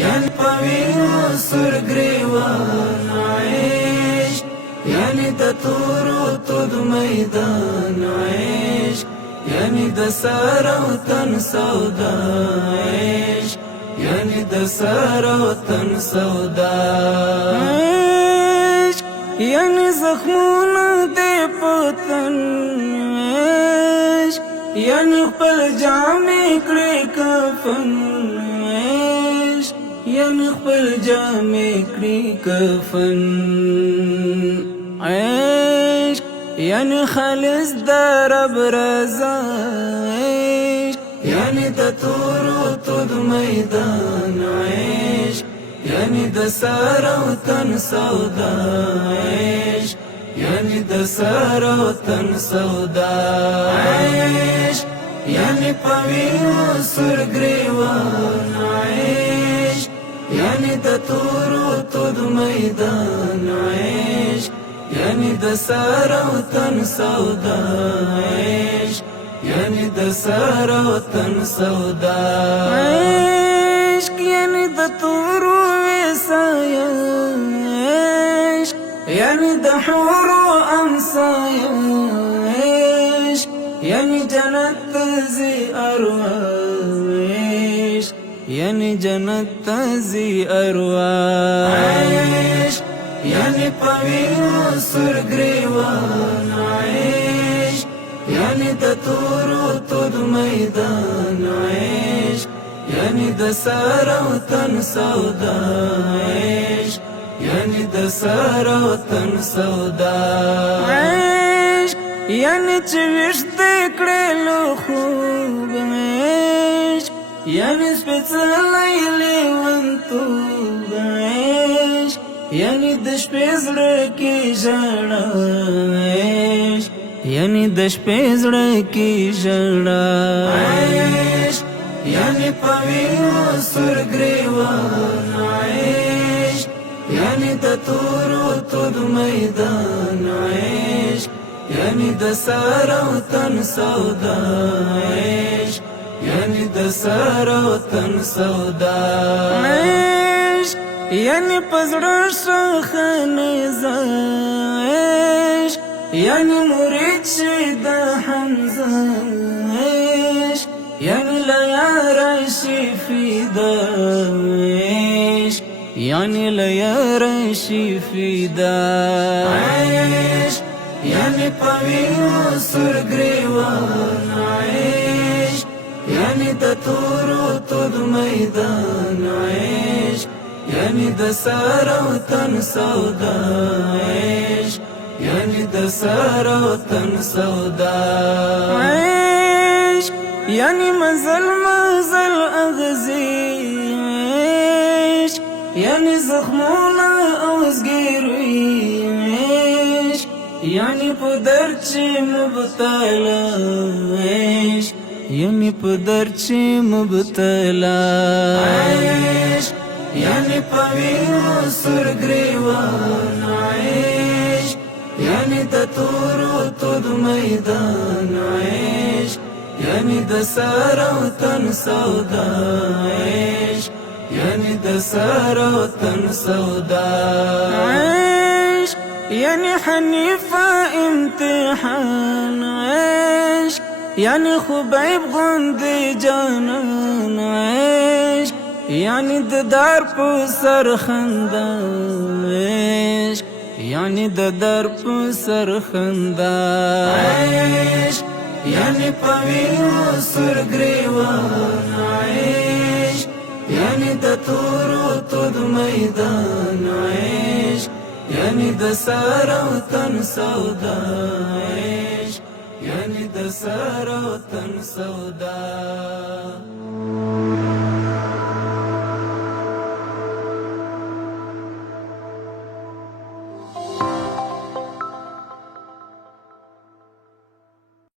یعنی پوینو سر گریوان عشق یعنی د تورو تود میدان عشق یعنی د سر او تن سودا عشق یعنی د سر او تن سودا عشق یعنی زخمونه د پتن عشق یعنی خپل جامې کړې کفن عشق یعنی خپل جامې کړې کفن عشق یعنی خالص د رب رضا عشق یعنی د تورو تود میدان عشق یعنی د سر او تن سودا عشق یعنی د سر او تن سودا عشق یعنی پوینو سر گریوان عشق یعنی د تورو تود میدان عشق یعنی د سر او تن سودا عشق یعنی د سر او تن سودا عشق یعنی د تورو وسایا عشق یعنی د حور و امسایا عشق یعنی جنت تزی ارواح عشق یعنی جنت تزی ارواح عشق یعنی پوینو سر گریوان عشق یعنی د تورو تود میدان عشق یعنی د سر او تن سودا عشق یعنی د سر او تن سودا عشق یعنی چې وشته کړلو خوب عشق یعنی سپېڅلی لیونتوب عشق یعنی د شپې زړه کې ژړا عشق یعنی د شپې زړه کې ژړا عشق یعنی پوینو سر گریوان عشق یعنی د تورو تود میدان عشق یعنی د سر او تن سودا عشق یعنی د سر او تن سودا عشق یعنی پزړه شخنه عشق یعنی مرید شي د حمزه عشق یعنی لیار شي فدا عشق یعنی لیار شي فدا عشق یعنی پوینو سر گریوان عشق یعنی د تورو تود میدان عشق یعنی د سر او تن سودا عشق یعنی د سر او تن سودا عشق یعنی مزل مزل اغزی عشق یعنی زخمونه اوزګیروي عشق یعنی په درد چې مبتلا عشق یعنی په درد چې مبتلا عشق یعنی پوینو سر گریوان عشق یعنی د تورو تود میدان عشق یعنی د سر او تن سودا عشق یعنی د سر او تن سودا عشق یعنی حنیفه امتحان عشق یعنی خبیب غوندې جانان عشق یعنی د در په سر خندا عشق یعنی د در په سر خندا عشق یعنی پوینو سر گریوان عشق یعنی د تورو تود میدان عشق یعنی د سر او تن سودا عشق یعنی د سر او تن سودا